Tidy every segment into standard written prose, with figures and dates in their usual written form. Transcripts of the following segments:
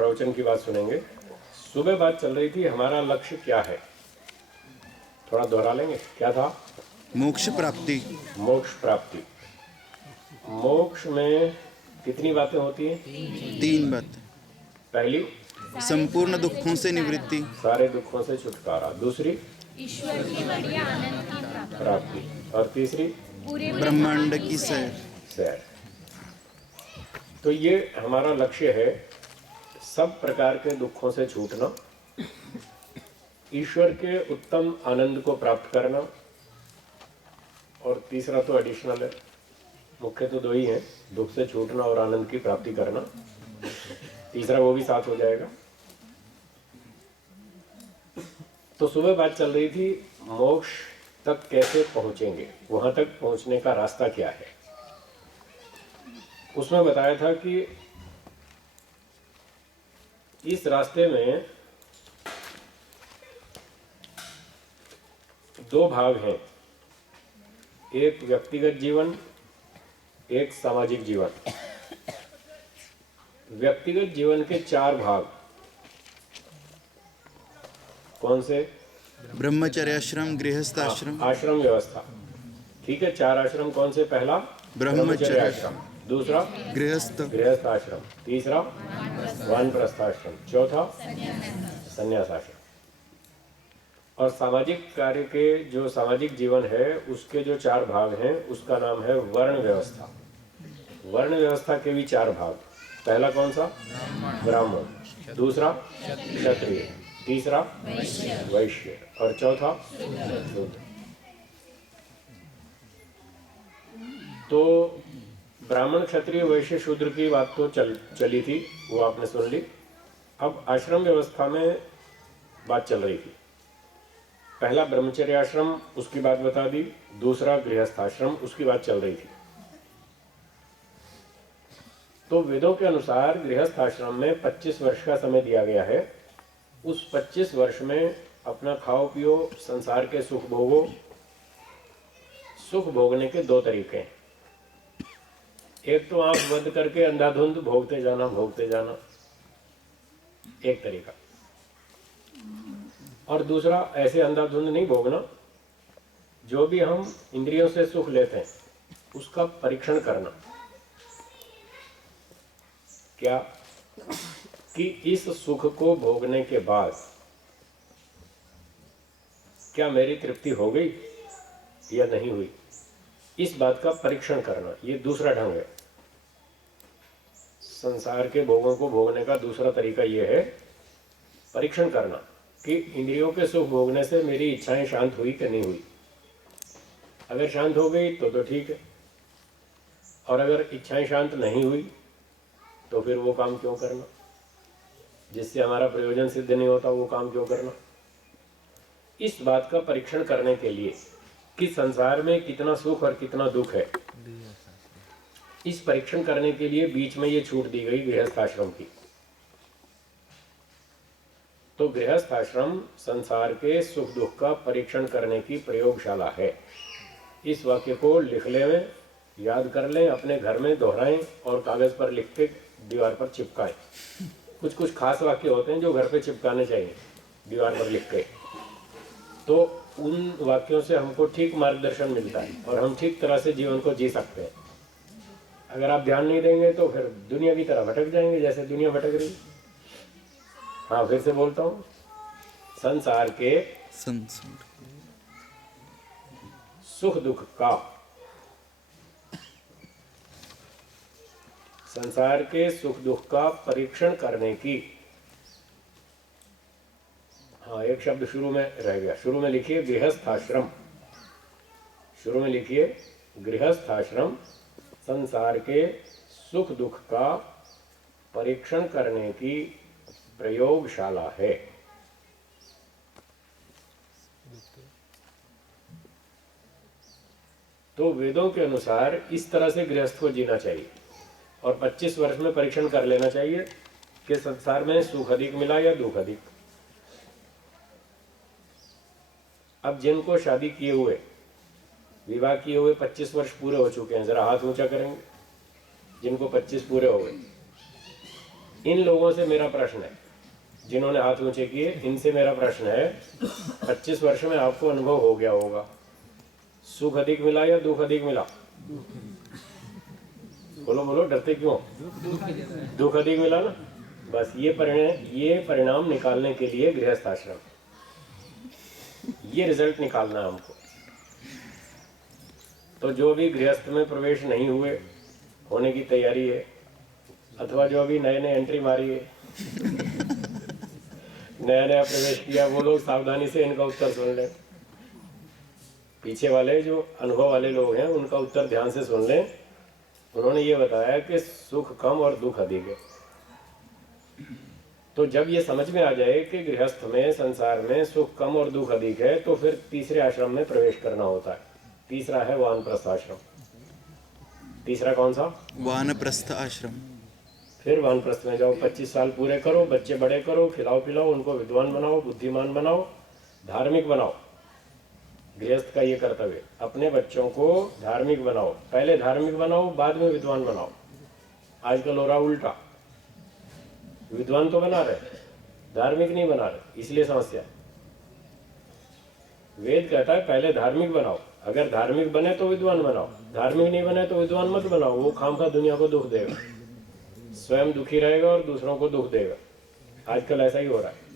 प्रवचन की बात सुनेंगे। सुबह बात चल रही थी हमारा लक्ष्य क्या है, थोड़ा दोहरा लेंगे। क्या था? मोक्ष प्राप्ति। मोक्ष प्राप्ति। मोक्ष में कितनी बातें होती हैं? 3 बातें। पहली, संपूर्ण दुखों से निवृत्ति। सारे दुखों से छुटकारा। दूसरी, ईश्वर की बढ़िया आनंद की प्राप्ति। और तीसरी, पूरे ब्रह्मांड की सैर। सैर। तो ये हमारा लक्ष्य है, सब प्रकार के दुखों से छूटना, ईश्वर के उत्तम आनंद को प्राप्त करना, और तीसरा तो एडिशनल है, मुख्य तो 2 ही हैं, दुख से छूटना और आनंद की प्राप्ति करना। तीसरा वो भी साथ हो जाएगा। तो सुबह बात चल रही थी मोक्ष तक कैसे पहुंचेंगे, वहां तक पहुंचने का रास्ता क्या है। उसमें बताया था कि इस रास्ते में 2 भाग हैं, एक व्यक्तिगत जीवन, एक सामाजिक जीवन। व्यक्तिगत जीवन के 4 भाग कौन से? ब्रह्मचर्याश्रम, गृहस्थाश्रम, आश्रम व्यवस्था। ठीक है, 4 आश्रम कौन से? पहला ब्रह्मचर्य आश्रम, दूसरा गृहस्थ आश्रम, तीसरा वानप्रस्थाश्रम, चौथा संन्यास आश्रम। और सामाजिक कार्य के जो सामाजिक जीवन है उसके जो 4 भाग हैं उसका नाम है वर्ण व्यवस्था। वर्ण व्यवस्था के भी 4 भाग। पहला कौन सा? ब्राह्मण, दूसरा क्षत्रिय, तीसरा वैश्य, और चौथा शूद्र। तो ब्राह्मण, क्षत्रिय, वैश्य, शूद्र की बात तो चली थी, वो आपने सुन ली। अब आश्रम व्यवस्था में बात चल रही थी। पहला ब्रह्मचर्य आश्रम, उसकी बात बता दी। दूसरा गृहस्थाश्रम, उसकी बात चल रही थी। तो वेदों के अनुसार गृहस्थ आश्रम में 25 वर्ष का समय दिया गया है। उस 25 वर्ष में अपना खाओ पियो, संसार के सुख भोगो। सुख भोगने के 2 तरीके हैं। एक तो आंख बंद करके अंधाधुंध भोगते जाना, एक तरीका। और दूसरा, ऐसे अंधाधुंध नहीं भोगना, जो भी हम इंद्रियों से सुख लेते हैं उसका परीक्षण करना। क्या? कि इस सुख को भोगने के बाद क्या मेरी तृप्ति हो गई या नहीं हुई, इस बात का परीक्षण करना, ये दूसरा ढंग है। संसार के भोगों को भोगने का दूसरा तरीका ये है, परीक्षण करना कि इंद्रियों के सुख भोगने से मेरी इच्छाएं शांत हुई कि नहीं हुई। अगर शांत हो गई तो ठीक है, और अगर इच्छाएं शांत नहीं हुई तो फिर वो काम क्यों करना, जिससे हमारा प्रयोजन सिद्ध नहीं होता, वो काम क्यों करना। इस बात का परीक्षण करने के लिए कि संसार में कितना सुख और कितना दुख है, इस परीक्षण करने के लिए बीच में ये छूट दी गई गृहस्थ आश्रम की। तो गृहस्थ आश्रम संसार के सुख दुख का परीक्षण करने की प्रयोगशाला है। इस वाक्य को लिख लें, याद कर लें, अपने घर में दोहराएं और कागज पर लिख के दीवार पर चिपकाएं। कुछ कुछ खास वाक्य होते हैं जो घर पे चिपकाने चाहिए दीवार पर लिख के, तो उन वाक्यों से हमको ठीक मार्गदर्शन मिलता है और हम ठीक तरह से जीवन को जी सकते हैं। अगर आप ध्यान नहीं देंगे तो फिर दुनिया की तरह भटक जाएंगे, जैसे दुनिया भटक रही। हाँ, फिर से बोलता हूँ, संसार के सुख दुख का, संसार के सुख दुख का परीक्षण करने की, हाँ एक शब्द शुरू में रह गया, शुरू में लिखिए गृहस्थ आश्रम, शुरू में लिखिए गृहस्थ आश्रम संसार के सुख दुख का परीक्षण करने की प्रयोगशाला है। तो वेदों के अनुसार इस तरह से गृहस्थ को जीना चाहिए और 25 वर्ष में परीक्षण कर लेना चाहिए कि संसार में सुख अधिक मिला या दुख अधिक। अब जिनको शादी किए हुए, विवाह किए हुए 25 वर्ष पूरे हो चुके हैं, जरा हाथ ऊंचा करेंगे जिनको 25 पूरे हो गए। इन लोगों से मेरा प्रश्न है, जिन्होंने हाथ ऊंचे किए, इनसे मेरा प्रश्न है, 25 वर्ष में आपको अनुभव हो गया होगा, सुख अधिक मिला या दुख अधिक मिला? बोलो बोलो, डरते क्यों? दुख अधिक मिला ना। बस ये परिणाम निकालने के लिए गृहस्थ आश्रम, ये रिजल्ट निकालना है हमको। तो जो भी गृहस्थ में प्रवेश नहीं हुए, होने की तैयारी है, अथवा जो अभी नए नए एंट्री मारी है, नया नया प्रवेश किया, वो लोग सावधानी से इनका उत्तर सुन लें। पीछे वाले जो अनुभव वाले लोग हैं उनका उत्तर ध्यान से सुन लें। उन्होंने ये बताया कि सुख कम और दुख अधिक है। तो जब ये समझ में आ जाए कि गृहस्थ में, संसार में सुख कम और दुख अधिक है, तो फिर तीसरे आश्रम में प्रवेश करना होता है। तीसरा है वानप्रस्थ आश्रम। तीसरा कौन सा? वानप्रस्थ आश्रम। फिर वानप्रस्थ में जाओ, 25 साल पूरे करो, बच्चे बड़े करो, खिलाओ पिलाओ, उनको विद्वान बनाओ, बुद्धिमान बनाओ, धार्मिक बनाओ। गृहस्थ का ये कर्तव्य, अपने बच्चों को धार्मिक बनाओ। पहले धार्मिक बनाओ, बाद में विद्वान बनाओ। आजकल हो रहा उल्टा, विद्वान तो बना रहे, धार्मिक नहीं बना रहे, इसलिए समस्या। वेद कहता है पहले धार्मिक बनाओ, अगर धार्मिक बने तो विद्वान बनाओ, धार्मिक नहीं बने तो विद्वान मत बनाओ। वो खामखा दुनिया को दुख देगा, स्वयं दुखी रहेगा और दूसरों को दुख देगा। आजकल ऐसा ही हो रहा है।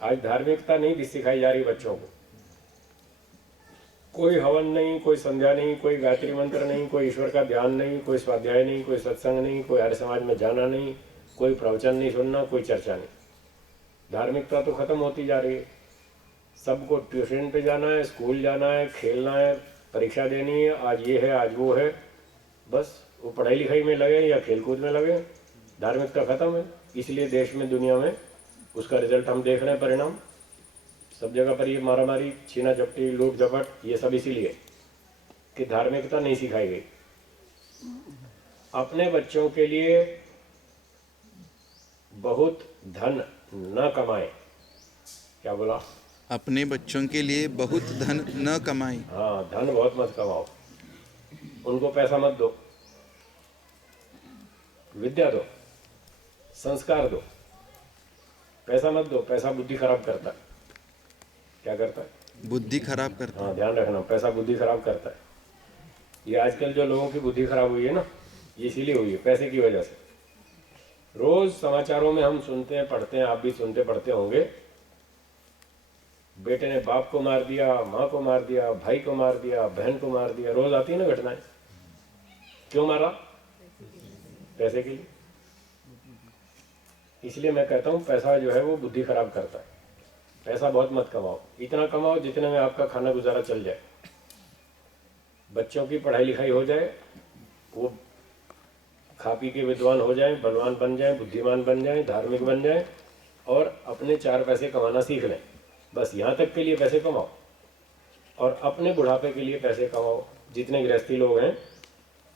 आज धार्मिकता नहीं भी सिखाई जा रही बच्चों को। कोई हवन नहीं, कोई संध्या नहीं, कोई गायत्री मंत्र नहीं, कोई ईश्वर का ध्यान नहीं, कोई स्वाध्याय नहीं, कोई सत्संग नहीं, कोई आर्य समाज में जाना नहीं, कोई प्रवचन नहीं सुनना, कोई चर्चा नहीं। धार्मिकता तो खत्म होती जा रही है। सबको ट्यूशन पे जाना है, स्कूल जाना है, खेलना है, परीक्षा देनी है, आज ये है आज वो है, बस वो पढ़ाई लिखाई में लगे या खेलकूद में लगे। धार्मिकता खत्म है। इसलिए देश में, दुनिया में उसका रिजल्ट हम देख रहे हैं, परिणाम सब जगह पर। ये मारामारी, छीना झपटी, लूट झपट, ये सब इसीलिए कि धार्मिकता नहीं सिखाई गई। अपने बच्चों के लिए बहुत धन न कमाएं। क्या बोला? अपने बच्चों के लिए बहुत धन न कमाएं। हाँ, धन बहुत मत कमाओ, उनको पैसा मत दो, विद्या दो, संस्कार दो, पैसा मत दो। पैसा बुद्धि खराब करता है। क्या करता है? बुद्धि खराब करता है। हाँ, ध्यान रखना, पैसा बुद्धि खराब करता है। ये आजकल जो लोगों की बुद्धि खराब हुई है ना, ये इसीलिए हुई है, पैसे की वजह से। रोज समाचारों में हम सुनते हैं, पढ़ते हैं, आप भी सुनते पढ़ते होंगे, बेटे ने बाप को मार दिया, माँ को मार दिया, भाई को मार दिया, बहन को मार दिया। रोज आती है ना घटनाएं। क्यों मारा? पैसे के लिए। इसलिए मैं कहता हूँ पैसा जो है वो बुद्धि खराब करता है। पैसा बहुत मत कमाओ, इतना कमाओ जितने में आपका खाना गुजारा चल जाए, बच्चों की पढ़ाई लिखाई हो जाए, वो खा पी के विद्वान हो जाए, बलवान बन जाए, बुद्धिमान बन जाए, धार्मिक बन जाए, और अपने 4 पैसे कमाना सीख लें। बस यहाँ तक के लिए पैसे कमाओ, और अपने बुढ़ापे के लिए पैसे कमाओ। जितने गृहस्थी लोग हैं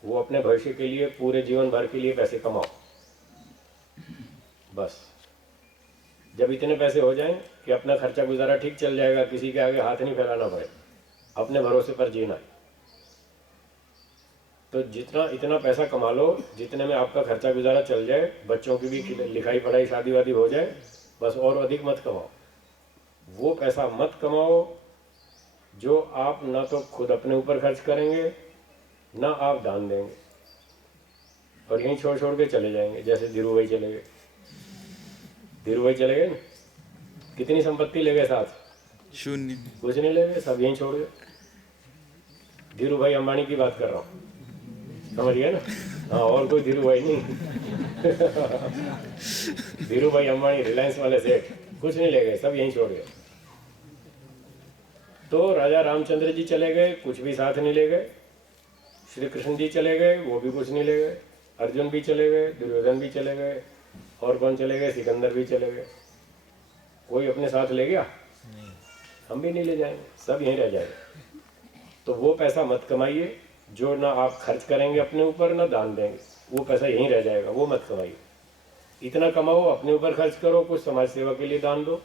वो अपने भविष्य के लिए, पूरे जीवन भर के लिए पैसे कमाओ। बस जब इतने पैसे हो जाएं कि अपना खर्चा गुजारा ठीक चल जाएगा, किसी के आगे हाथ नहीं फैलाना पड़े, अपने भरोसे पर जीना है, तो जितना इतना पैसा कमा लो जितने में आपका खर्चा गुजारा चल जाए, बच्चों की भी लिखाई पढ़ाई शादी वादी हो जाए, बस। और अधिक मत कमाओ। वो पैसा मत कमाओ जो आप ना तो खुद अपने ऊपर खर्च करेंगे, ना आप दान देंगे, और यहीं छोड़ छोड़ के चले जाएंगे। जैसे धीरू भाई चले गए, धीरू भाई चले गए ना, कितनी संपत्ति ले गए साथ? शून्य। कुछ नहीं ले गए, सब यहीं छोड़ गए। धीरू भाई अंबानी की बात कर रहा हूँ, समझ गए ना? हाँ, और कोई धीरू भाई नहीं। धीरू भाई अंबानी, रिलायंस वाले सेठ, कुछ नहीं ले गए, सब यहीं छोड़ गए। तो राजा रामचंद्र जी चले गए, कुछ भी साथ नहीं ले गए। श्री कृष्ण जी चले गए, वो भी कुछ नहीं ले गए। अर्जुन भी चले गए, दुर्योधन भी चले गए, और कौन चले गए? सिकंदर भी चले गए। कोई अपने साथ ले गया? हम भी नहीं ले जाएंगे, सब यहीं रह जाएगा। तो वो पैसा मत कमाइए जो ना आप खर्च करेंगे अपने ऊपर, ना दान देंगे। वो पैसा यहीं रह जाएगा, वो मत कमाइए। इतना कमाओ, अपने ऊपर खर्च करो, कुछ समाज सेवा के लिए दान दो,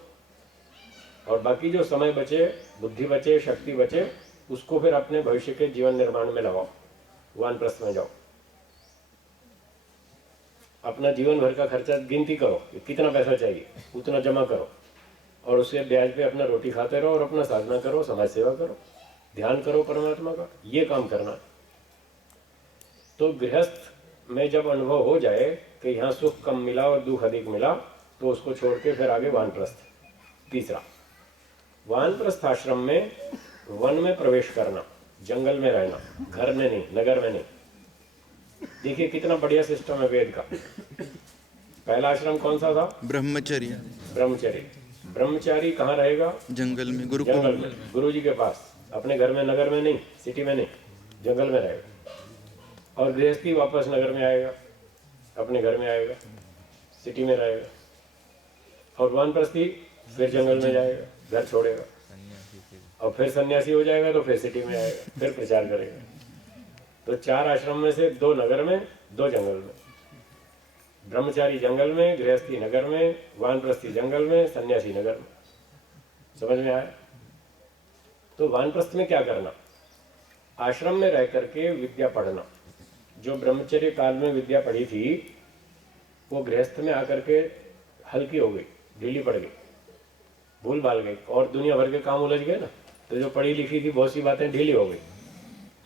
और बाकी जो समय बचे, बुद्धि बचे, शक्ति बचे, उसको फिर अपने भविष्य के जीवन निर्माण में लगाओ। वानप्रस्थ में जाओ। अपना जीवन भर का खर्चा गिनती करो कि कितना पैसा चाहिए, उतना जमा करो और उसके ब्याज पे अपना रोटी खाते रहो और अपना साधना करो, समाज सेवा करो, ध्यान करो परमात्मा का, ये काम करना है। तो गृहस्थ में जब अनुभव हो जाए कि यहाँ सुख कम मिला और दुख अधिक मिला, तो उसको छोड़ के फिर आगे वानप्रस्थ। तीसरा, वानप्रस्थ आश्रम में वन में प्रवेश करना, जंगल में रहना, घर में नहीं, नगर में नहीं। देखिए कितना बढ़िया सिस्टम है वेद का। पहला आश्रम कौन सा था? ब्रह्मचर्य। ब्रह्मचर्य। ब्रह्मचारी कहाँ रहेगा? जंगल में, जंगल गुरुकुल में, गुरु जी के पास, अपने घर में, नगर में नहीं, सिटी में नहीं, जंगल में रहेगा। और गृहस्थी वापस नगर में आएगा, अपने घर में आएगा, सिटी में रहेगा। और वानप्रस्थी फिर जंगल में जाएगा, घर छोड़ेगा, और फिर सन्यासी हो जाएगा तो फिर सिटी में आएगा, फिर प्रचार करेगा। तो 4 आश्रम में से 2 नगर में, 2 जंगल में। ब्रह्मचारी जंगल में, गृहस्थी नगर में, वानप्रस्थी जंगल में, सन्यासी नगर में। समझ में आया? तो वानप्रस्थ में क्या करना? आश्रम में रह करके विद्या पढ़ना। जो ब्रह्मचर्य काल में विद्या पढ़ी थी वो गृहस्थ में आकर के हल्की हो गई, ढीली पड़ गई, भूल भाल गई, और दुनिया भर के काम उलझ गए ना, तो जो पढ़ी लिखी थी बहुत सी बातें ढीली हो गई,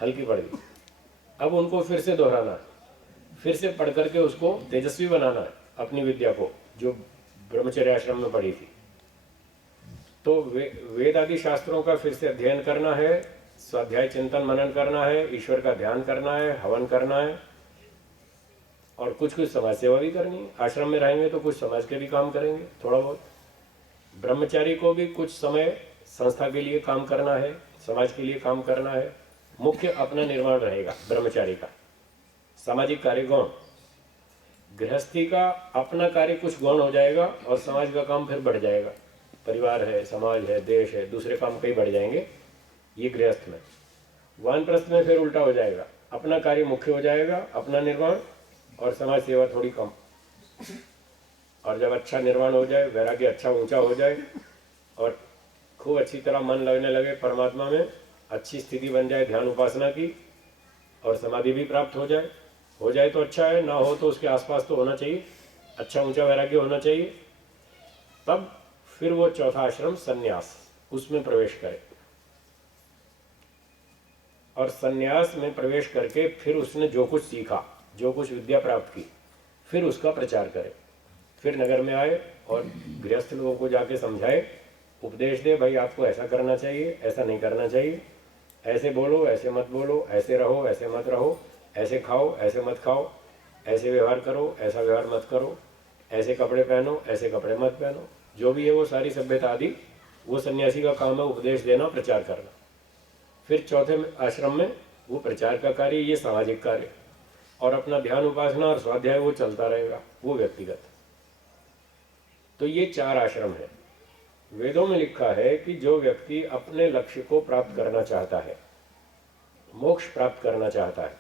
हल्की पड़ गई। अब उनको फिर से दोहराना है, फिर से पढ़ करके उसको तेजस्वी बनाना है, अपनी विद्या को जो ब्रह्मचर्य आश्रम में पढ़ी थी। तो वेद आदि शास्त्रों का फिर से अध्ययन करना है, स्वाध्याय चिंतन मनन करना है, ईश्वर का ध्यान करना है, हवन करना है, और कुछ कुछ समाज सेवा भी करनी है। आश्रम में रहेंगे तो कुछ समाज के भी काम करेंगे थोड़ा बहुत। ब्रह्मचारी को भी कुछ समय संस्था के लिए काम करना है, समाज के लिए काम करना है। मुख्य अपना निर्माण रहेगा ब्रह्मचारी का, सामाजिक कार्य गौण। गृहस्थी का अपना कार्य कुछ गौण हो जाएगा और समाज का काम फिर बढ़ जाएगा। परिवार है, समाज है, देश है, दूसरे काम कई बढ़ जाएंगे, ये गृहस्थ में। वानप्रस्थ में फिर उल्टा हो जाएगा, अपना कार्य मुख्य हो जाएगा, अपना निर्माण, और समाज सेवा थोड़ी कम। और जब अच्छा निर्माण हो जाए, वैराग्य अच्छा ऊंचा हो जाए और खूब अच्छी तरह मन लगने लगे परमात्मा में, अच्छी स्थिति बन जाए ध्यान उपासना की, और समाधि भी प्राप्त हो जाए तो अच्छा है, ना हो तो उसके आसपास तो होना चाहिए, अच्छा ऊंचा वैराग्य होना चाहिए। तब फिर वो चौथा आश्रम सन्यास, उसमें प्रवेश करे। और सन्यास में प्रवेश करके फिर उसने जो कुछ सीखा, जो कुछ विद्या प्राप्त की, फिर उसका प्रचार करे। फिर नगर में आए और गृहस्थ लोगों को जाके समझाए, उपदेश दे, भाई आपको ऐसा करना चाहिए, ऐसा नहीं करना चाहिए, ऐसे बोलो, ऐसे मत बोलो, ऐसे रहो, ऐसे मत रहो, ऐसे खाओ, ऐसे मत खाओ, ऐसे व्यवहार करो, ऐसा व्यवहार मत करो, ऐसे कपड़े पहनो, ऐसे कपड़े मत पहनो। जो भी है वो सारी सभ्यता आदि वो सन्यासी का काम है, उपदेश देना, प्रचार करना। फिर चौथे आश्रम में वो प्रचार का कार्य, ये सामाजिक कार्य, और अपना ध्यान उपासना और स्वाध्याय वो चलता रहेगा, वो व्यक्तिगत। तो ये 4 आश्रम है। वेदों में लिखा है कि जो व्यक्ति अपने लक्ष्य को प्राप्त करना चाहता है, मोक्ष प्राप्त करना चाहता है,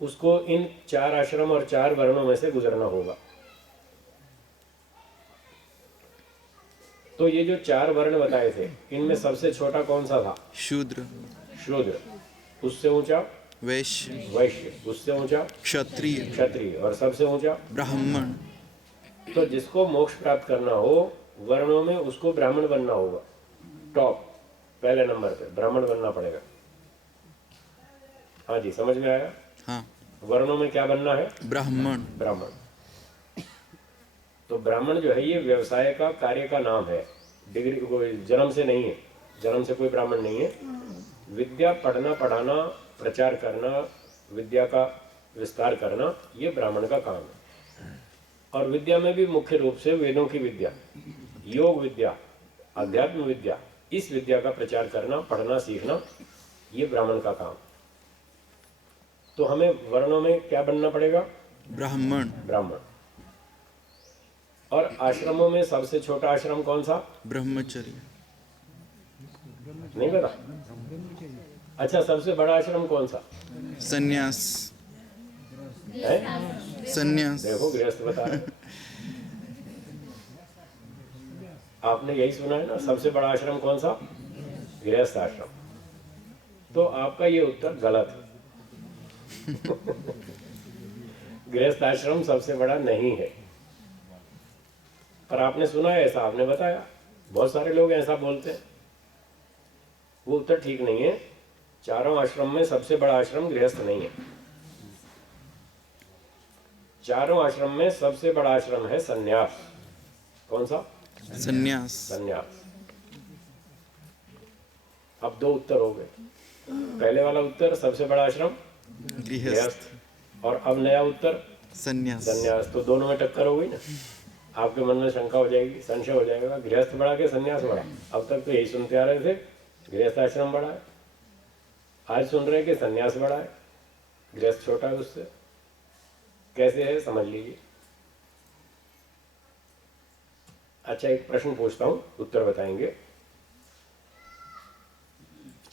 उसको इन 4 आश्रम और 4 वर्णों में से गुजरना होगा। तो ये जो 4 वर्ण बताए थे, इनमें सबसे छोटा कौन सा था? शूद्र। शूद्र। उससे ऊंचा वैश्य। वैश्य। उससे ऊंचा क्षत्रिय। क्षत्रिय। और सबसे ऊंचा ब्राह्मण। तो जिसको मोक्ष प्राप्त करना हो वर्णों में, उसको ब्राह्मण बनना होगा। टॉप, पहले नंबर पे ब्राह्मण बनना पड़ेगा। हाँ जी, समझ में आया? हाँ। वर्णों में क्या बनना है? ब्राह्मण। ब्राह्मण। तो ब्राह्मण जो है ये व्यवसाय का, कार्य का नाम है, डिग्री कोई जन्म से नहीं है, जन्म से कोई ब्राह्मण नहीं है। विद्या पढ़ना, पढ़ाना, प्रचार करना, विद्या का विस्तार करना, ये ब्राह्मण का काम है। और विद्या में भी मुख्य रूप से वेदों की विद्या, योग विद्या, अध्यात्म विद्या, इस विद्या का प्रचार करना, पढ़ना, सीखना, ये ब्राह्मण का काम। तो हमें वर्णों में क्या बनना पड़ेगा? ब्राह्मण। ब्राह्मण। और आश्रमों में सबसे छोटा आश्रम कौन सा? ब्रह्मचर्य। नहीं पता? अच्छा, सबसे बड़ा आश्रम कौन सा? सन्यास। है? सन्यास। देखो गृहस्थ बता रहे। आपने यही सुना है ना, सबसे बड़ा आश्रम कौन सा? गृहस्थ आश्रम। तो आपका ये उत्तर गलत है। गृहस्थ आश्रम सबसे बड़ा नहीं है। पर आपने सुना है ऐसा, आपने बताया, बहुत सारे लोग ऐसा बोलते हैं। वो उत्तर ठीक नहीं है। चारों आश्रम में सबसे बड़ा आश्रम गृहस्थ नहीं है। चारों आश्रम में सबसे बड़ा आश्रम है सन्यास। कौन सा? संन्यास। सन्यास। अब दो उत्तर हो गए। पहले वाला उत्तर सबसे बड़ा आश्रम गृहस्थ। गृहस्थ, और अब नया उत्तर संन्यास। सन्यास। तो दोनों में टक्कर हो गई ना। आपके मन में शंका हो जाएगी, संशय हो जाएगा, गृहस्थ बड़ा के सन्यास बड़ा? अब तक तो यही सुनते आ रहे थे, गृहस्थ आश्रम बड़ा है। आज सुन रहे हैं कि सन्यास बड़ा है, गृहस्थ छोटा है उससे। कैसे है समझ लीजिए। अच्छा, एक प्रश्न पूछता हूं, उत्तर बताएंगे।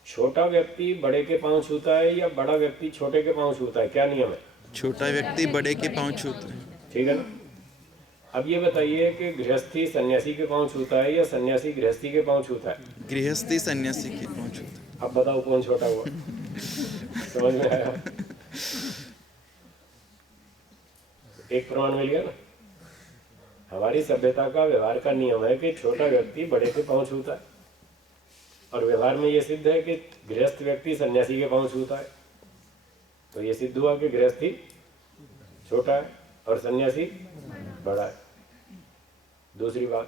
छोटा व्यक्ति बड़े के पांव छूता है या बड़ा व्यक्ति छोटे के पांव छूता है? क्या नियम है? छोटा व्यक्ति बड़े के पांव छूता है। ठीक है ना। अब ये बताइए कि गृहस्थी सन्यासी के पांव छूता है या सन्यासी गृहस्थी के पांव छूता है? गृहस्थी सन्यासी के पांव छूता है। अब बताओ कौन छोटा हुआ? समझ में आया? एक प्रमाण मिल गया ना। हमारी सभ्यता का व्यवहार का नियम है कि छोटा व्यक्ति बड़े के पांव छूता है, और व्यवहार में यह सिद्ध है कि गृहस्थ व्यक्ति सन्यासी के पांव छूता है। तो यह सिद्ध हुआ कि गृहस्थी छोटा है और सन्यासी बड़ा है। दूसरी बात,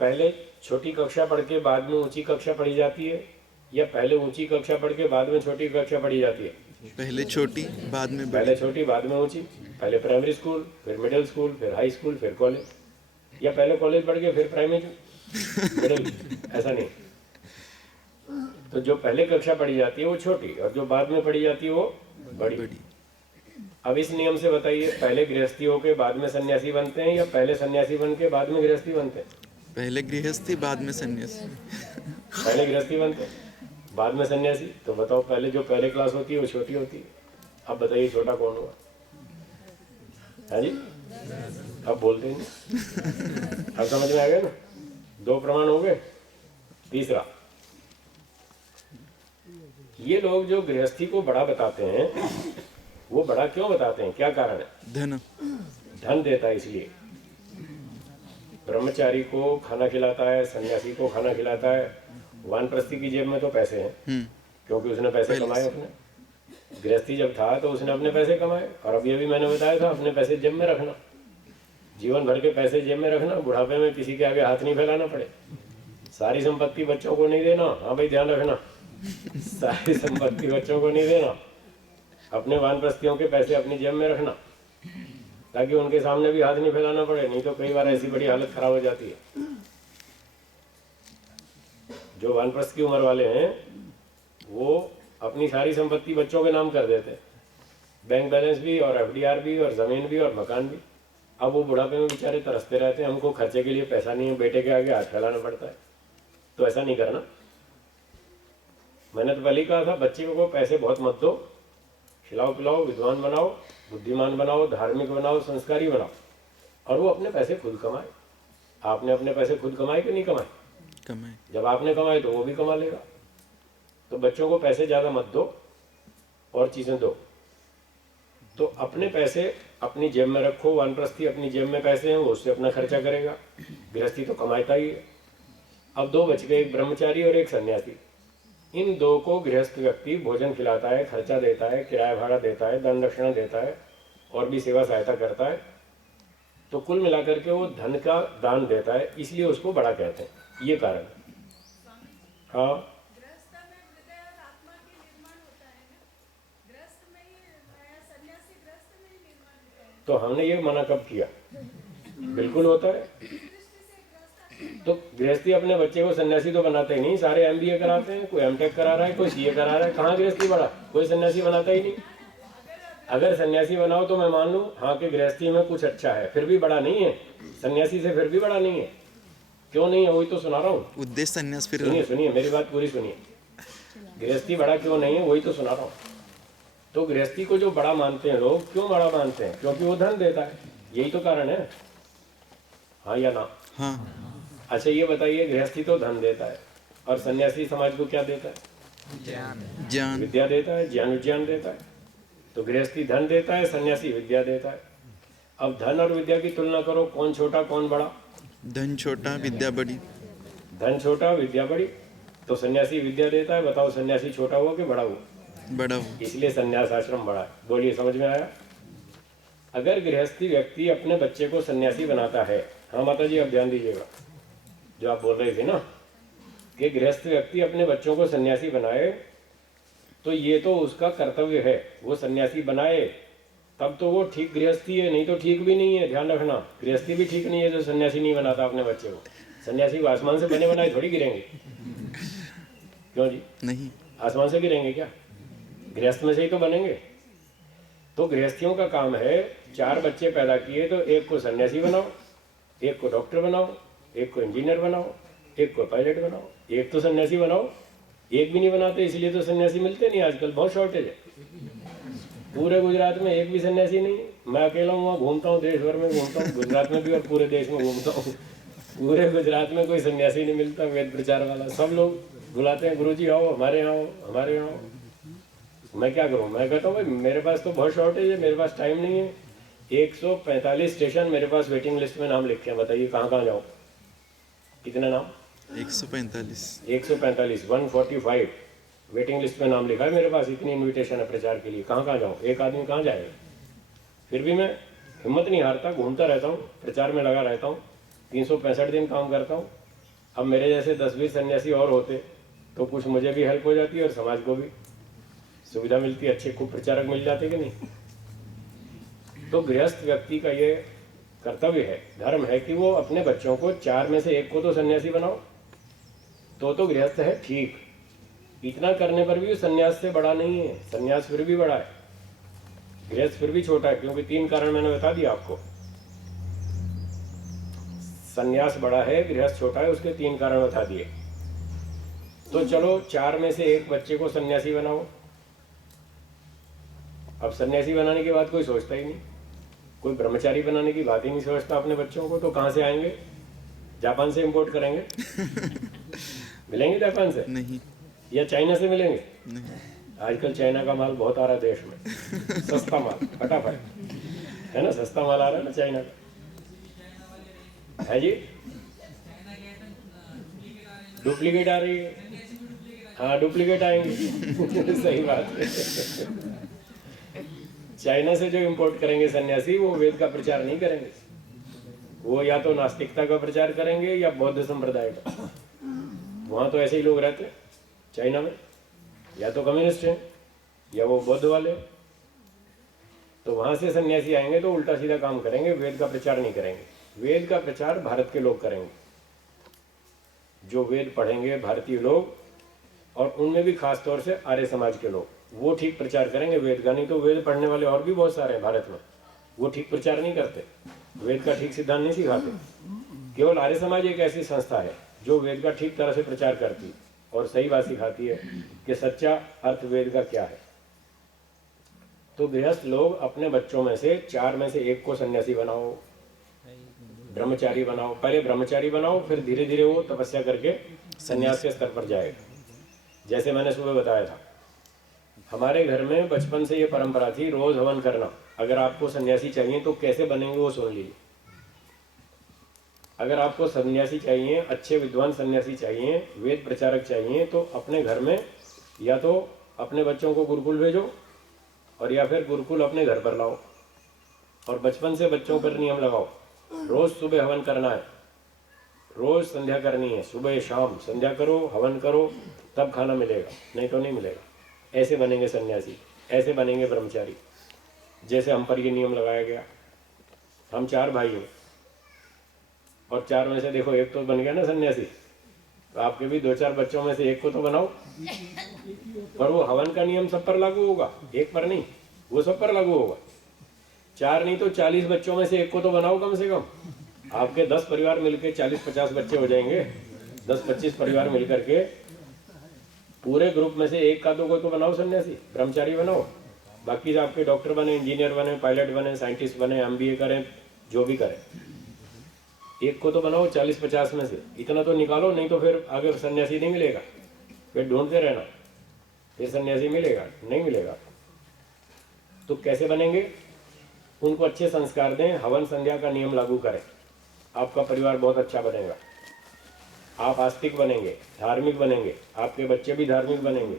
पहले छोटी कक्षा पढ़ के बाद में ऊंची कक्षा पढ़ी जाती है, या पहले ऊंची कक्षा पढ़ के बाद में छोटी कक्षा पढ़ी जाती है? पहले छोटी बाद में पहले बड़ी। छोटी बाद में ऊंची। पहले प्राइमरी स्कूल, फिर मिडिल स्कूल, फिर हाई स्कूल, फिर कॉलेज, या पहले कॉलेज पढ़ के फिर प्राइमरी मिडिल? ऐसा नहीं। तो जो पहले कक्षा पढ़ी जाती है वो छोटी, और जो बाद में पढ़ी जाती है वो बड़ी। अब इस नियम से बताइए, पहले गृहस्थी होके बाद में सन्यासी बनते हैं या पहले सन्यासी बन के बाद में गृहस्थी बनते हैं? पहले गृहस्थी बाद में सन्यासी। पहले गृहस्थी बनते हैं बाद में सन्यासी। तो बताओ, पहले जो पहले क्लास होती है वो छोटी होती है। अब बताइए छोटा कौन हुआ? है जी? अब बोलते हैं। अब समझ में आ गया ना। दो प्रमाण हो गए। तीसरा, ये लोग जो गृहस्थी को बड़ा बताते हैं, वो बड़ा क्यों बताते हैं? क्या कारण है? धन। धन देता है इसलिए। ब्रह्मचारी को खाना खिलाता है, सन्यासी को खाना खिलाता है। वानप्रस्थी की जेब में तो पैसे हैं, क्योंकि उसने पैसे कमाए अपने। गृहस्थी जब था तो उसने अपने पैसे कमाए, और अभी अभी मैंने बताया था, अपने पैसे जेब में रखना, जीवन भर के पैसे जेब में रखना, बुढ़ापे में किसी के आगे हाथ नहीं फैलाना पड़े। सारी संपत्ति बच्चों को नहीं देना। हाँ भाई, ध्यान रखना, सारी संपत्ति बच्चों को नहीं देना। अपने वानप्रस्थियों के पैसे अपनी जेब में रखना, ताकि उनके सामने भी हाथ नहीं फैलाना पड़े। नहीं तो कई बार ऐसी बड़ी हालत खराब हो जाती है। जो वानप्रस्थ की उम्र वाले हैं वो अपनी सारी संपत्ति बच्चों के नाम कर देते हैं, बैंक बैलेंस भी और एफडीआर भी और जमीन भी और मकान भी। अब वो बुढ़ापे में बेचारे तरसते रहते हैं, हमको खर्चे के लिए पैसा नहीं है, बेटे के आगे हाथ फैलाना पड़ता है। तो ऐसा नहीं करना। मैंने तो पहले ही कहा था, बच्चे को पैसे बहुत मत दो, खिलाओ पिलाओ, विद्वान बनाओ, बुद्धिमान बनाओ, धार्मिक बनाओ, संस्कारी बनाओ, और वो अपने पैसे खुद कमाए। आपने अपने पैसे खुद कमाए कि नहीं कमाए? कमाए। जब आपने कमाए तो वो भी कमा लेगा। तो बच्चों को पैसे ज़्यादा मत दो और चीज़ें दो। तो अपने पैसे अपनी जेब में रखो। वानप्रस्थी अपनी जेब में पैसे हैं, वो उससे अपना खर्चा करेगा। गृहस्थी तो कमाता ही है। अब दो बच गए, एक ब्रह्मचारी और एक सन्यासी। इन दो को गृहस्थ व्यक्ति भोजन खिलाता है, खर्चा देता है, किराया भाड़ा देता है, दान दक्षिणा देता है, और भी सेवा सहायता करता है। तो कुल मिलाकर के वो धन का दान देता है, इसलिए उसको बड़ा कहते हैं। ये कारण है। हाँ, तो हमने ये मना कब किया? बिल्कुल होता है। तो गृहस्थी अपने बच्चे को सन्यासी तो बनाते ही नहीं। सारे एमबीए कराते हैं, कोई एमटेक करा रहा है, कोई सीए करा रहा है। कहाँ गृहस्थी बड़ा? कोई सन्यासी बनाता ही नहीं। अगर सन्यासी बनाओ तो मैं मान लूँ हाँ कि गृहस्थी में कुछ अच्छा है, फिर भी बड़ा नहीं है। सन्यासी से फिर भी बड़ा नहीं है। क्यों नहीं है? वही तो सुना रहा हूँ। उद्देश्य संन्यास फिर। सुनिए मेरी बात पूरी सुनिए। गृहस्थी बड़ा क्यों नहीं है, वही तो सुना रहा हूँ। तो गृहस्थी को जो बड़ा मानते हैं लोग, क्यों बड़ा मानते हैं? क्योंकि वो धन देता है। यही तो कारण है। हाँ या ना? हाँ। अच्छा, ये बताइए, गृहस्थी तो धन देता है, और सन्यासी समाज को क्या देता है? ज्ञान। विद्या देता है, ज्ञान विज्ञान देता है। तो गृहस्थी धन देता है, सन्यासी विद्या देता है। अब धन और विद्या की तुलना करो, कौन छोटा कौन बड़ा? धन छोटा विद्या बड़ी। धन छोटा विद्या बड़ी। तो सन्यासी विद्या देता है, बताओ सन्यासी छोटा हुआ कि बड़ा हुआ? बड़ा हो। इसलिए सन्यास आश्रम बड़ा है। बोलिए, समझ में आया? अगर गृहस्थी व्यक्ति अपने बच्चे को सन्यासी बनाता है, हाँ माता जी आप ध्यान दीजिएगा, जो आप बोल रहे थे ना कि गृहस्थ व्यक्ति अपने बच्चों को सन्यासी बनाए, तो ये तो उसका कर्तव्य है, वो सन्यासी बनाए, तब तो वो ठीक गृहस्थी है, नहीं तो ठीक भी नहीं है। ध्यान रखना, गृहस्थी भी ठीक नहीं है जो सन्यासी नहीं बनाता अपने बच्चे को। सन्यासी आसमान से बने बनाए थोड़ी गिरेंगे, क्यों जी? नहीं। आसमान से गिरेंगे क्या? गृहस्थ में से ही तो बनेंगे। तो गृहस्थियों का काम है, 4 बच्चे पैदा किए तो एक को सन्यासी बनाओ, एक को डॉक्टर बनाओ, एक को इंजीनियर बनाओ, एक को पायलट बनाओ, एक तो सन्यासी बनाओ। एक भी नहीं बनाते, इसलिए तो सन्यासी मिलते नहीं, आजकल बहुत शॉर्टेज है। पूरे गुजरात में एक भी सन्यासी नहीं। मैं अकेला वहाँ घूमता हूँ, देश भर में घूमता हूँ, गुजरात में भी और पूरे देश में घूमता हूँ। पूरे गुजरात में कोई सन्यासी नहीं मिलता वेद प्रचार वाला। सब लोग बुलाते हैं, गुरुजी आओ हमारे यहाँ आओ, हमारे यहाँ आओ। मैं क्या करूँ? मैं कहता हूँ भाई मेरे पास तो बहुत शॉर्टेज है, मेरे पास टाइम नहीं है। 145 स्टेशन मेरे पास वेटिंग लिस्ट में नाम लिखे हैं, बताइए कहाँ कहाँ जाओ? कितने नाम? 145। 145, 145 वेटिंग लिस्ट में नाम लिखा है मेरे पास। इतनी इनविटेशन है प्रचार के लिए, कहाँ कहाँ जाऊँ? एक आदमी कहाँ जाएगा? फिर भी मैं हिम्मत नहीं हारता, घूमता रहता हूँ, प्रचार में लगा रहता हूँ, 365 दिन काम करता हूँ। अब मेरे जैसे 10-20 सन्यासी और होते तो कुछ मुझे भी हेल्प हो जाती है और समाज को भी सुविधा मिलती, अच्छे खूब प्रचारक मिल जाते कि नहीं? तो गृहस्थ व्यक्ति का ये कर्तव्य है, धर्म है कि वो अपने बच्चों को 4 में से 1 को तो सन्यासी बनाओ, तो गृहस्थ है ठीक। इतना करने पर भी वो सन्यास से बड़ा नहीं है, सन्यास फिर भी बड़ा है, गृहस्थ फिर भी छोटा है। क्योंकि 3 कारण मैंने बता दिया आपको। सन्यास बड़ा है, गृहस्थ छोटा है, उसके 3 कारण बता दिए। तो चलो 4 में से 1 बच्चे को सन्यासी बनाओ। अब सन्यासी बनाने की बात कोई सोचता ही नहीं, कोई ब्रह्मचारी बनाने की बात ही नहीं सोचता अपने बच्चों को। तो कहाँ से आएंगे? जापान से इंपोर्ट करेंगे? मिलेंगे जापान से? नहीं। या चाइना से मिलेंगे? नहीं। आजकल चाइना का माल बहुत आ रहा है देश में, सस्ता माल, फटाफट, है ना? सस्ता माल आ रहा है ना चाइना का, है जी? डुप्लीकेट आ रही है, हाँ डुप्लीकेट आएंगे। सही बात है। चाइना से जो इंपोर्ट करेंगे सन्यासी, वो वेद का प्रचार नहीं करेंगे, वो या तो नास्तिकता का प्रचार करेंगे या बौद्ध संप्रदाय का। वहाँ तो ऐसे ही लोग रहते हैं चाइना में, या तो कम्युनिस्ट हैं या वो बौद्ध वाले। तो वहाँ से सन्यासी आएंगे तो उल्टा सीधा काम करेंगे, वेद का प्रचार नहीं करेंगे। वेद का प्रचार भारत के लोग करेंगे, जो वेद पढ़ेंगे भारतीय लोग, और उनमें भी खास तौर से आर्य समाज के लोग, वो ठीक प्रचार करेंगे वेद का। नहीं तो वेद पढ़ने वाले और भी बहुत सारे हैं भारत में, वो ठीक प्रचार नहीं करते, वेद का ठीक सिद्धांत नहीं सिखाते। केवल आर्य समाज एक ऐसी संस्था है जो वेद का ठीक तरह से प्रचार करती और सही बात सिखाती है कि सच्चा अर्थ वेद का क्या है। तो गृहस्थ लोग अपने बच्चों में से 4 में से 1 को सन्यासी बनाओ, ब्रह्मचारी बनाओ। पहले ब्रह्मचारी बनाओ, फिर धीरे धीरे वो तपस्या करके सन्यास के स्तर पर जाएगा। जैसे मैंने सुबह बताया था, हमारे घर में बचपन से ये परंपरा थी रोज हवन करना। अगर आपको सन्यासी चाहिए तो कैसे बनेंगे वो सुन लीजिए। अगर आपको सन्यासी चाहिए, अच्छे विद्वान सन्यासी चाहिए, वेद प्रचारक चाहिए, तो अपने घर में या तो अपने बच्चों को गुरुकुल भेजो, और या फिर गुरुकुल अपने घर पर लाओ, और बचपन से बच्चों पर नियम लगाओ, रोज सुबह हवन करना है, रोज संध्या करनी है, सुबह शाम संध्या करो, हवन करो, तब खाना मिलेगा, नहीं तो नहीं मिलेगा। ऐसे बनेंगे सन्यासी, ऐसे बनेंगे ब्रह्मचारी, जैसे हम पर ये नियम लगाया गया। हम 4 भाई हैं, और 4 में से देखो 1 तो बन गया ना सन्यासी, तो आपके भी 2-4 बच्चों में से 1 को तो बनाओ। पर वो हवन का नियम सब पर लागू होगा, 1 पर नहीं, वो सब पर लागू होगा। 4 नहीं तो 40 बच्चों में से 1 को तो बनाओ कम से कम। आपके 10 परिवार मिलकर 40-50 बच्चे हो जाएंगे, 10-25 परिवार मिलकर के पूरे ग्रुप में से 1 का 2 को तो बनाओ सन्यासी, ब्रह्मचारी बनाओ। बाकी आपके डॉक्टर बने, इंजीनियर बने, पायलट बने, साइंटिस्ट बने, MBA करें, जो भी करें, 1 को तो बनाओ 40-50 में से। इतना तो निकालो, नहीं तो फिर आगे सन्यासी नहीं मिलेगा, फिर ढूंढते रहना, फिर सन्यासी मिलेगा नहीं मिलेगा। तो कैसे बनेंगे? उनको अच्छे संस्कार दें, हवन संध्या का नियम लागू करें, आपका परिवार बहुत अच्छा बनेगा। आप आस्तिक बनेंगे, धार्मिक बनेंगे, आपके बच्चे भी धार्मिक बनेंगे।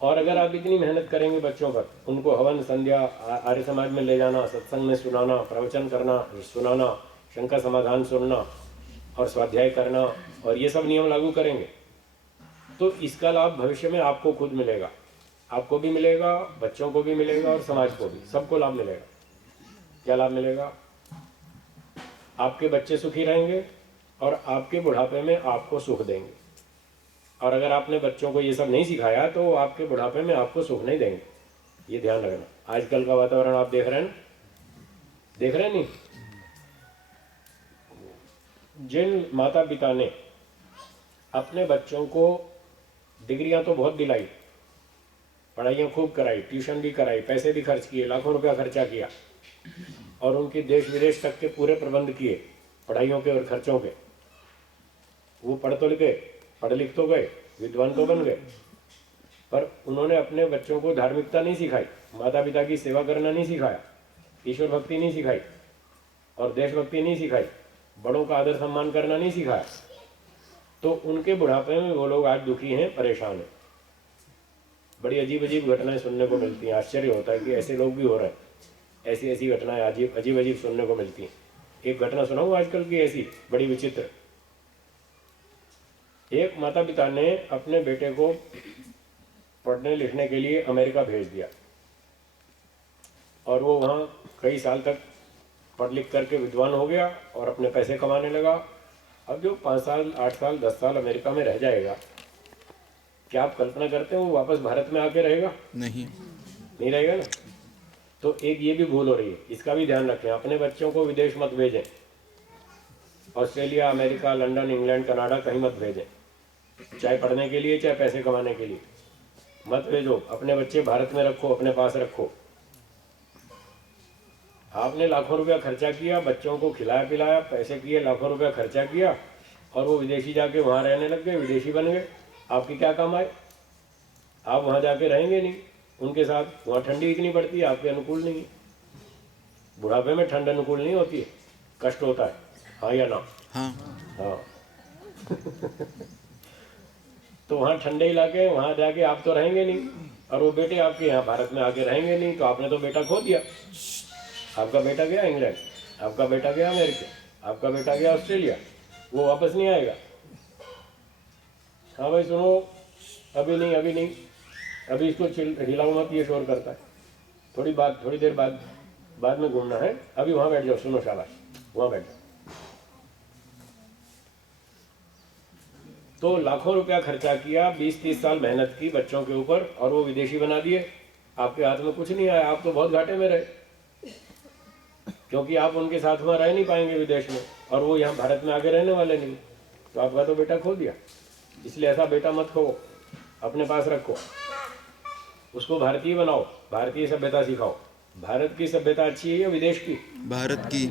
और अगर आप इतनी मेहनत करेंगे बच्चों पर, उनको हवन संध्या आर्य समाज में ले जाना, सत्संग में सुनाना, प्रवचन करना, सुनाना, शंका समाधान सुनना और स्वाध्याय करना, और ये सब नियम लागू करेंगे, तो इसका लाभ भविष्य में आपको खुद मिलेगा, आपको भी मिलेगा, बच्चों को भी मिलेगा और समाज को भी, सबको लाभ मिलेगा। क्या लाभ मिलेगा? आपके बच्चे सुखी रहेंगे और आपके बुढ़ापे में आपको सुख देंगे। और अगर आपने बच्चों को ये सब नहीं सिखाया तो वो आपके बुढ़ापे में आपको सुख नहीं देंगे, ये ध्यान रखना। आजकल का वातावरण आप देख रहे हैं ना, देख रहे हैं नहीं? जिन माता पिता ने अपने बच्चों को डिग्रियां तो बहुत दिलाई, पढ़ाइयाँ खूब कराई, ट्यूशन भी कराई, पैसे भी खर्च किए, लाखों रुपया खर्चा किया, और उनके देश विदेश तक के पूरे प्रबंध किए पढ़ाइयों के और खर्चों के, वो पढ़ लिख तो गए, विद्वान तो बन गए, पर उन्होंने अपने बच्चों को धार्मिकता नहीं सिखाई, माता पिता की सेवा करना नहीं सिखाया, ईश्वर भक्ति नहीं सिखाई और देशभक्ति नहीं सिखाई, बड़ों का आदर सम्मान करना नहीं सिखाया। तो उनके बुढ़ापे में वो लोग आज दुखी हैं, परेशान हैं। बड़ी अजीब अजीब घटनाएं सुनने को मिलती हैं, आश्चर्य होता है कि ऐसे लोग भी हो रहे हैं, ऐसी ऐसी घटनाएं अजीब अजीब सुनने को मिलती हैं। एक घटना सुनाऊं आजकल की ऐसी बड़ी विचित्र। एक माता पिता ने अपने बेटे को पढ़ने लिखने के लिए अमेरिका भेज दिया और वो वहाँ कई साल तक पढ़ लिख करके विद्वान हो गया और अपने पैसे कमाने लगा। अब जो 5 साल 8 साल 10 साल अमेरिका में रह जाएगा, क्या आप कल्पना करते हैं वो वापस भारत में आके रहेगा? नहीं। नहीं रहेगा ना। तो एक ये भी भूल हो रही है, इसका भी ध्यान रखें। अपने बच्चों को विदेश मत भेजें, Australia, America, London, England, Canada कहीं मत भेजें, चाहे पढ़ने के लिए चाहे पैसे कमाने के लिए मत भेजो। अपने बच्चे भारत में रखो, अपने पास रखो। आपने लाखों रुपया खर्चा किया, बच्चों को खिलाया पिलाया, पैसे किए, लाखों रुपया खर्चा किया, और वो विदेशी जाके वहाँ रहने लग गए, विदेशी बन गए, आपकी क्या काम आए? आप वहाँ जाके रहेंगे नहीं उनके साथ, वहाँ ठंडी इतनी पड़ती है, आपके अनुकूल नहीं है। बुढ़ापे में ठंड अनुकूल नहीं होती है, कष्ट होता है, हाँ या ना? हाँ। तो वहाँ ठंडे इलाके, वहाँ जाके आप तो रहेंगे नहीं, और वो बेटे आपके यहाँ भारत में आके रहेंगे नहीं, तो आपने तो बेटा खो दिया। आपका बेटा गया इंग्लैंड, आपका बेटा गया अमेरिका, आपका बेटा गया ऑस्ट्रेलिया, वो वापस नहीं आएगा। हाँ भाई सुनो, अभी नहीं, अभी इसको हिलाओ मत, ये शोर करता है, थोड़ी देर बाद में घूमना है, अभी वहाँ बैठ जाओ, सुनो शाबाश, वहाँ बैठ जाओ। तो लाखों रुपया खर्चा किया, 20-30 साल मेहनत की बच्चों के ऊपर, और वो विदेशी बना दिए, आपके हाथ में कुछ नहीं आया। आप तो बहुत घाटे में रहे, क्योंकि आप उनके साथ में रह नहीं पाएंगे विदेश में, और वो यहाँ भारत में आगे रहने वाले नहीं, तो आपका तो बेटा खो दिया। इसलिए ऐसा बेटा मत खो, अपने पास रखो, उसको भारतीय बनाओ, भारतीय सभ्यता सिखाओ। भारत की सभ्यता अच्छी है या विदेश की? भारत की।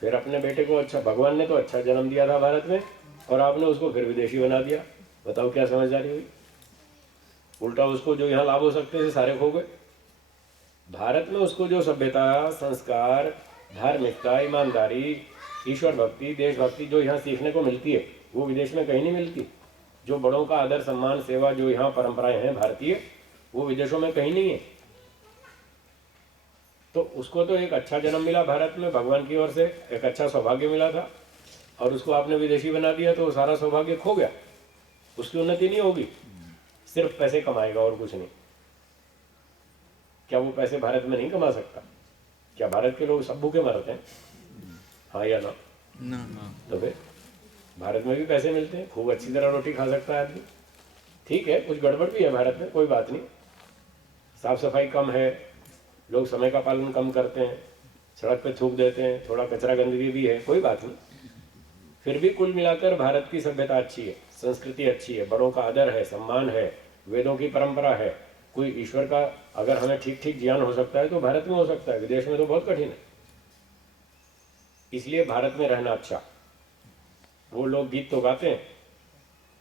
फिर अपने बेटे को अच्छा, भगवान ने तो अच्छा जन्म दिया था भारत में, और आपने उसको फिर विदेशी बना दिया। बताओ क्या समझदारी हुई? उल्टा उसको जो यहाँ लाभ हो सकते थे सारे खो गए। भारत में उसको जो सभ्यता, संस्कार, धार्मिकता, ईमानदारी, ईश्वर भक्ति, देशभक्ति जो यहाँ सीखने को मिलती है, वो विदेश में कहीं नहीं मिलती। जो बड़ों का आदर सम्मान सेवा जो यहाँ परंपराएं हैं भारतीय, वो विदेशों में कहीं नहीं है। तो उसको तो एक अच्छा जन्म मिला भारत में, भगवान की ओर से एक अच्छा सौभाग्य मिला था, और उसको आपने विदेशी बना दिया, तो सारा सौभाग्य खो गया। उसकी उन्नति नहीं होगी, सिर्फ पैसे कमाएगा और कुछ नहीं। क्या वो पैसे भारत में नहीं कमा सकता? क्या भारत के लोग सब भूखे मरते हैं? हाँ या ना? तो फिर भारत में भी पैसे मिलते हैं, खूब अच्छी तरह रोटी खा सकता है आदमी। ठीक है, कुछ गड़बड़ भी है भारत में, कोई बात नहीं, साफ सफाई कम है, लोग समय का पालन कम करते हैं, सड़क पे थूक देते हैं, थोड़ा कचरा गंदगी भी है, कोई बात नहीं। फिर भी कुल मिलाकर भारत की सभ्यता अच्छी है, संस्कृति अच्छी है, बड़ों का आदर है, सम्मान है, वेदों की परंपरा है। कोई ईश्वर का अगर हमें ठीक ठीक ज्ञान हो सकता है तो भारत में हो सकता है, विदेश में तो बहुत कठिन है। इसलिए भारत में रहना अच्छा। वो लोग गीत तो गाते हैं,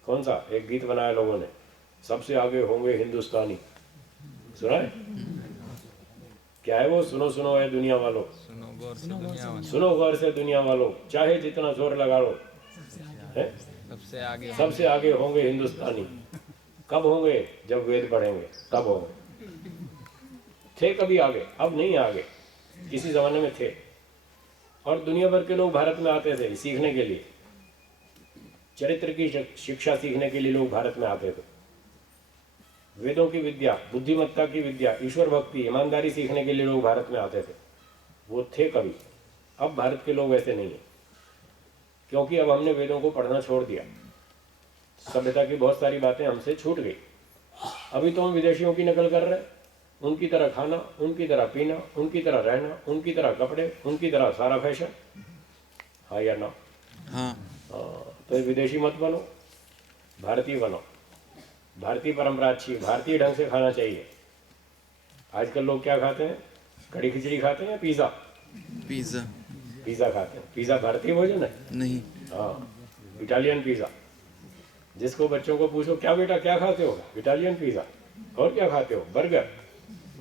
कौन सा एक गीत बनाया लोगों ने, सबसे आगे होंगे हिंदुस्तानी, सुना है? क्या है वो? सुनो सुनो है दुनिया वालों, सुनो गौर से दुनिया वालों, चाहे जितना जोर लगा लो, है? सबसे आगे होंगे हिंदुस्तानी। कब होंगे? जब वेद पढ़ेंगे तब होंगे। थे कभी आगे, अब नहीं आगे, किसी जमाने में थे। और दुनिया भर के लोग भारत में आते थे सीखने के लिए, चरित्र की शिक्षा सीखने के लिए लोग भारत में आते थे। वेदों की विद्या, बुद्धिमत्ता की विद्या, ईश्वर भक्ति, ईमानदारी सीखने के लिए लोग भारत में आते थे। वो थे कभी। अब भारत के लोग वैसे नहीं है, क्योंकि अब हमने वेदों को पढ़ना छोड़ दिया। सभ्यता की बहुत सारी बातें हमसे छूट गई। अभी तो हम विदेशियों की नकल कर रहे हैं, उनकी तरह खाना, उनकी तरह पीना, उनकी तरह रहना, उनकी तरह कपड़े, उनकी तरह सारा फैशन। हाँ या ना? हाँ। तो विदेशी मत बनो, भारतीय बनो। भारतीय परंपरा अच्छी, भारतीय ढंग से खाना चाहिए। आजकल लोग क्या खाते हैं? कड़ी खिचड़ी खाते हैं या पिज़्ज़ा? पिज़्ज़ा। पिज़्ज़ा खाते हैं। पिज़्ज़ा भारतीय भोजन है? नहीं। हाँ, इटालियन पिज़्ज़ा। जिसको बच्चों को पूछो, क्या बेटा क्या खाते हो? Italian pizza. और क्या खाते हो? बर्गर।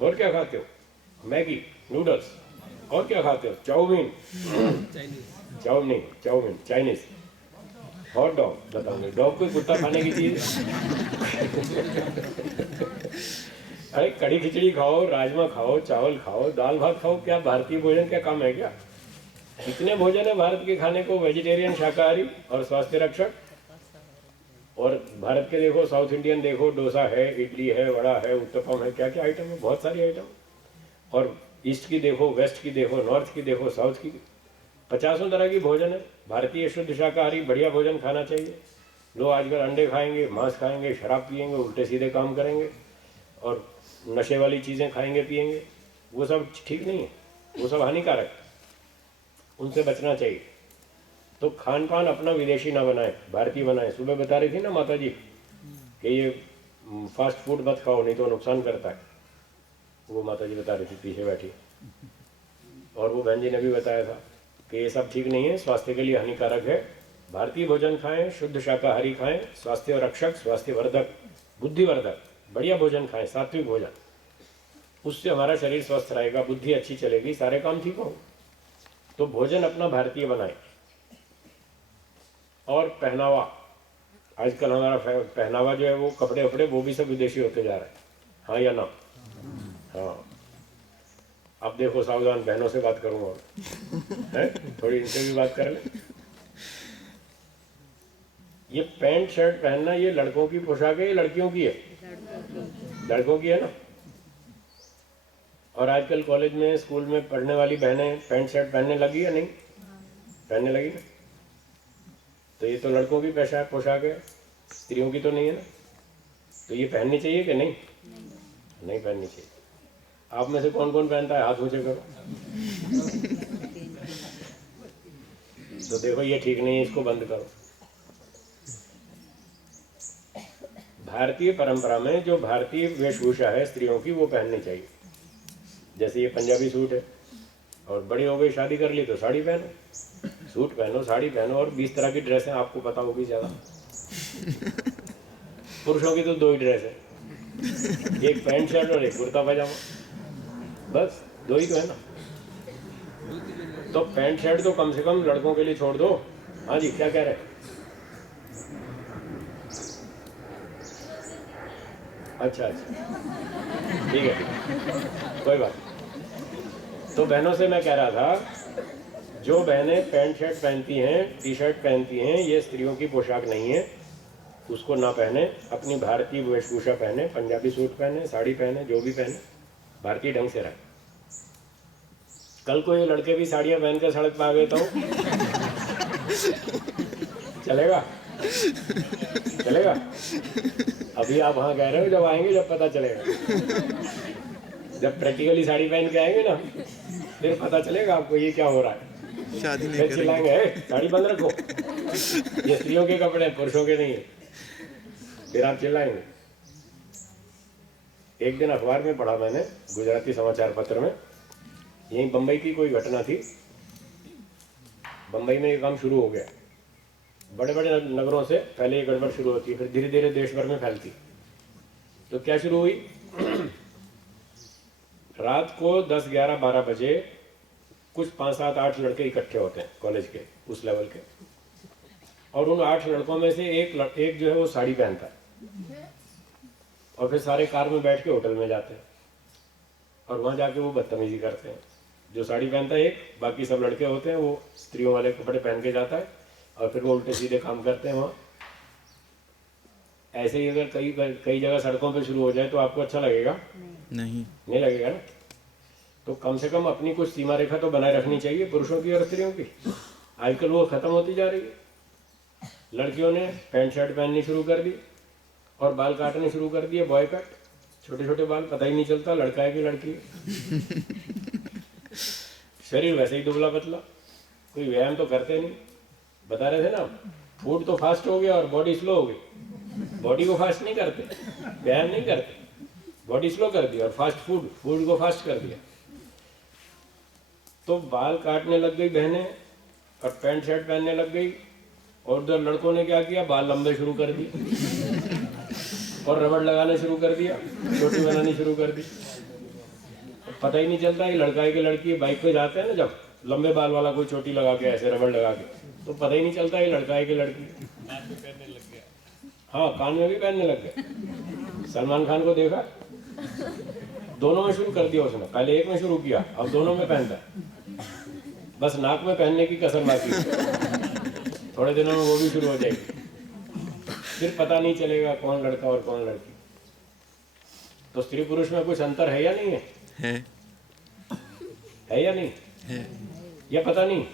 और क्या खाते हो? Maggi, noodles. और क्या खाते हो? Chow mein. Chow mein Chinese. Hot dog बताऊंगे। डॉग कोई कुत्ता खाने की चीज? अरे कड़ी खिचड़ी खाओ, राजमा खाओ, चावल खाओ, दाल भात खाओ। क्या भारतीय भोजन क्या कम है क्या? कितने भोजन है भारत के खाने को, वेजिटेरियन, शाकाहारी और स्वास्थ्य रक्षक। और भारत के देखो, साउथ इंडियन देखो, डोसा है, इडली है, वड़ा है, उत्तपम है, क्या क्या आइटम है, बहुत सारी आइटम। और ईस्ट की देखो, वेस्ट की देखो, नॉर्थ की देखो, साउथ की, 50 तरह की भोजन है। भारतीय शुद्ध शाकाहारी बढ़िया भोजन खाना चाहिए। लोग आजकल अंडे खाएंगे, मांस खाएंगे, शराब पिएंगे, उल्टे सीधे काम करेंगे और नशे वाली चीज़ें खाएंगे पिएंगे। वो सब ठीक नहीं है, वो सब हानिकारक है, उनसे बचना चाहिए। तो खान पान अपना विदेशी ना बनाए, भारतीय बनाए। सुबह बता रही थी ना माता जी कि ये फास्ट फूड मत खाओ, नहीं तो नुकसान करता है। वो माता जी बता रही थी, पीछे बैठी। और वो बहन जी ने भी बताया था कि ये सब ठीक नहीं है, स्वास्थ्य के लिए हानिकारक है। भारतीय भोजन खाएं, शुद्ध शाकाहारी खाएं, स्वास्थ्य रक्षक, स्वास्थ्य वर्धक, बुद्धिवर्धक, बढ़िया भोजन खाएं, सात्विक भोजन। उससे हमारा शरीर स्वस्थ रहेगा, बुद्धि अच्छी चलेगी, सारे काम ठीक होंगे। तो भोजन अपना भारतीय बनाएं। और पहनावा, आजकल हमारा पहनावा जो है, वो कपड़े वपड़े वो भी सब विदेशी होते जा रहे हैं। हाँ या ना? हाँ। अब देखो, सावधान, बहनों से बात करूंगा है, थोड़ी इनसे भी बात कर ले। ये पैंट शर्ट पहनना, ये लड़कों की पोशाक है, ये लड़कियों की है? लड़कों की है ना। और आजकल कॉलेज में, स्कूल में पढ़ने वाली बहनें पैंट शर्ट पहनने लगी या नहीं? पहनने लगी ना। तो ये तो लड़कों की पोशाक है, स्त्रियों की तो नहीं है ना। तो ये पहननी चाहिए कि नहीं? नहीं पहननी चाहिए। आप में से कौन कौन पहनता है? हाथ ऊंचे करो। तो देखो, ये ठीक नहीं है, इसको बंद करो। भारतीय परंपरा में जो भारतीय वेशभूषा है स्त्रियों की, वो पहननी चाहिए। जैसे ये पंजाबी सूट है, और बड़ी हो गई, शादी कर ली तो साड़ी पहनो, सूट पहनो, साड़ी पहनो, और 20 तरह की ड्रेसें आपको पता होगी ज़्यादा। पुरुषों की तो 2 ही ड्रेस है, एक पैंट शर्ट और एक कुर्ता पजामा, बस 2 ही तो है ना। तो पैंट शर्ट तो कम से कम लड़कों के लिए छोड़ दो। हाँ जी, क्या कह रहे हैं? अच्छा, ठीक है, कोई बात नहीं। तो बहनों से मैं कह रहा था, जो बहनें पैंट शर्ट पहनती हैं, टी शर्ट पहनती हैं, ये स्त्रियों की पोशाक नहीं है, उसको ना पहने। अपनी भारतीय वेशभूषा पहने, पंजाबी सूट पहने, साड़ी पहने, जो भी पहने, भारतीय ढंग से रहे। कल को ये लड़के भी साड़ियाँ पहन कर सड़क पर आ गए तो चलेगा? चलेगा? अभी आप वहाँ कह रहे हो, जब आएंगे जब पता चलेगा। जब प्रैक्टिकली साड़ी पहन के आएंगे ना, फिर पता चलेगा आपको ये क्या हो रहा है। शादी नहीं फिर चिल्लाएंगे, साड़ी बंद रखो, ये स्त्रियों के कपड़े हैं, पुरुषों के नहीं है। फिर आप चिल्लाएंगे। एक दिन अखबार में पढ़ा मैंने, गुजराती समाचार पत्र में, यहीं बम्बई की कोई घटना थी। बम्बई में ये काम शुरू हो गया। बड़े बड़े नगरों से पहले ये गड़बड़ शुरू होती है, फिर धीरे धीरे देश भर में फैलती। तो क्या शुरू हुई? रात को 10, 11, 12 बजे कुछ 5, 7, 8 लड़के इकट्ठे होते हैं कॉलेज के उस लेवल के, और उन 8 लड़कों में से एक जो है वो साड़ी पहनता है, और फिर सारे कार में बैठ के होटल में जाते हैं और वहाँ जाके वो बदतमीजी करते हैं। जो साड़ी पहनता है एक, बाकी सब लड़के होते हैं वो स्त्रियों वाले कपड़े पहन के जाता है और फिर वो उल्टे सीधे काम करते हैं वहाँ। ऐसे ही अगर कई जगह सड़कों पे शुरू हो जाए तो आपको अच्छा लगेगा? नहीं लगेगा ना। तो कम से कम अपनी कुछ सीमा रेखा तो बनाए रखनी चाहिए पुरुषों की और स्त्रियों की। आजकल वो खत्म होती जा रही है। लड़कियों ने पैंट शर्ट पहननी शुरू कर दी और बाल काटने शुरू कर दिए, बॉय कट, छोटे छोटे बाल, पता ही नहीं चलता लड़का है कि लड़की है। शरीर वैसे ही दुबला पतला, कोई व्यायाम तो करते नहीं। बता रहे थे ना, फूड तो फास्ट हो गया और बॉडी स्लो हो गई। बॉडी को फास्ट नहीं करते, व्यायाम नहीं करते, बॉडी स्लो कर दिया और फास्ट फूड को फास्ट कर दिया। तो बाल काटने लग गई बहनें और पैंट शर्ट पहनने लग गई, और उधर लड़कों ने क्या किया, बाल लंबे शुरू कर दिए और रबड़ लगाने शुरू कर दिया, चोटी बनानी शुरू कर दी। पता ही नहीं चलता कि लड़का है कि लड़की है। बाइक पे जाते हैं ना जब, लंबे बाल वाला कोई चोटी लगा के ऐसे रबड़ लगा के, तो पता ही नहीं चलता कि लड़का है कि लड़की। हाँ, कान में भी पहनने लग गए। सलमान खान को देखा, दोनों में शुरू कर दिया उसने। पहले एक में शुरू किया, अब दोनों में पहनता है। बस नाक में पहनने की कसर बाकी है। थोड़े दिनों में वो भी शुरू हो जाएगी, फिर पता नहीं चलेगा कौन लड़का और कौन लड़की। तो स्त्री पुरुष में कुछ अंतर है या नहीं है? है या नहीं है? या पता नहीं?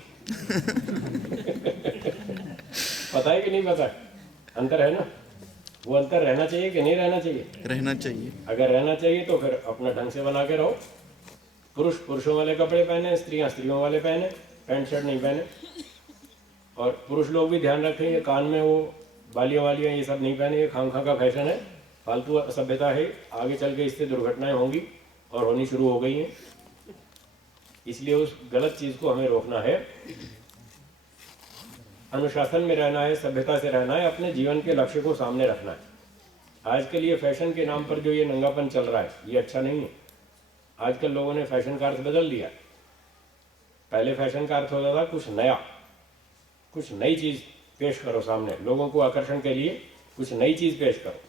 पता है कि नहीं पता? अंतर है ना। वो अंतर रहना चाहिए कि नहीं रहना चाहिए? रहना चाहिए। अगर रहना चाहिए तो फिर अपना ढंग से बना के रहो। पुरुष पुरुषों वाले कपड़े पहने, स्त्रियां स्त्रियों वाले पहने, पैंट शर्ट नहीं पहने। और पुरुष लोग भी ध्यान रखें, ये कान में वो बालियां वालियां ये सब नहीं पहने, ये खामखा का फैशन है, फालतू सभ्यता है। आगे चल के इससे दुर्घटनाएं होंगी और होनी शुरू हो गई हैं। इसलिए उस गलत चीज को हमें रोकना है, अनुशासन में रहना है, सभ्यता से रहना है, अपने जीवन के लक्ष्य को सामने रखना है। आजकल ये फैशन के नाम पर जो ये नंगापन चल रहा है, ये अच्छा नहीं है। आजकल लोगों ने फैशन का अर्थ बदल दिया। पहले फैशन का अर्थ होता था कुछ नया, कुछ नई चीज पेश करो सामने, लोगों को आकर्षण के लिए कुछ नई चीज पेश करो।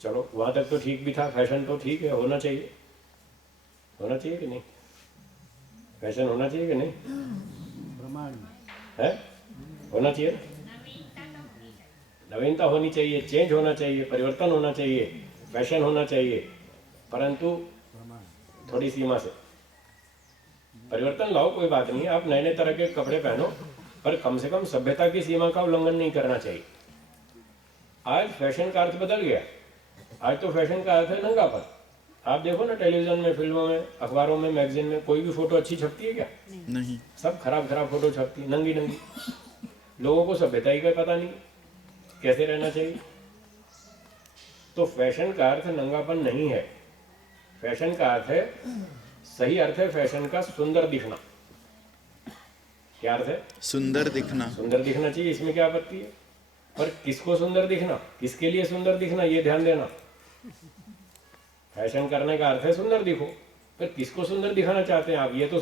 चलो वहां तक तो ठीक भी था, फैशन तो ठीक है, होना चाहिए। होना चाहिए कि नहीं? फैशन होना चाहिए कि नहीं? है, होना चाहिए। नवीनता होनी चाहिए, चेंज होना चाहिए, परिवर्तन होना चाहिए, फैशन होना चाहिए, परंतु थोड़ी सीमा से परिवर्तन लाओ। कोई बात नहीं, आप नए नए तरह के कपड़े पहनो, पर कम से कम सभ्यता की सीमा का उल्लंघन नहीं करना चाहिए। आज फैशन का अर्थ बदल गया। आज तो फैशन का अर्थ है नंगापन। आप देखो ना, टेलीविजन में, फिल्मों में, अखबारों में, मैगजीन में, कोई भी फोटो अच्छी छपती है क्या? नहीं। सब खराब खराब फोटो छपती, नंगी नंगी। लोगों को सभ्यता ही का पता नहीं कैसे रहना चाहिए। तो फैशन का अर्थ नंगापन नहीं है। फैशन का अर्थ है, सही अर्थ है फैशन का सुंदर दिखना। क्या अर्थ है? सुंदर दिखना। सुंदर दिखना चाहिए, इसमें क्या आपत्ति है? पर किसको सुंदर दिखना, किसके लिए सुंदर दिखना, ये ध्यान देना। फैशन करने का अर्थ है सुंदर दिखो, पर किसको सुंदर दिखाना चाहते हैं आप, ये तो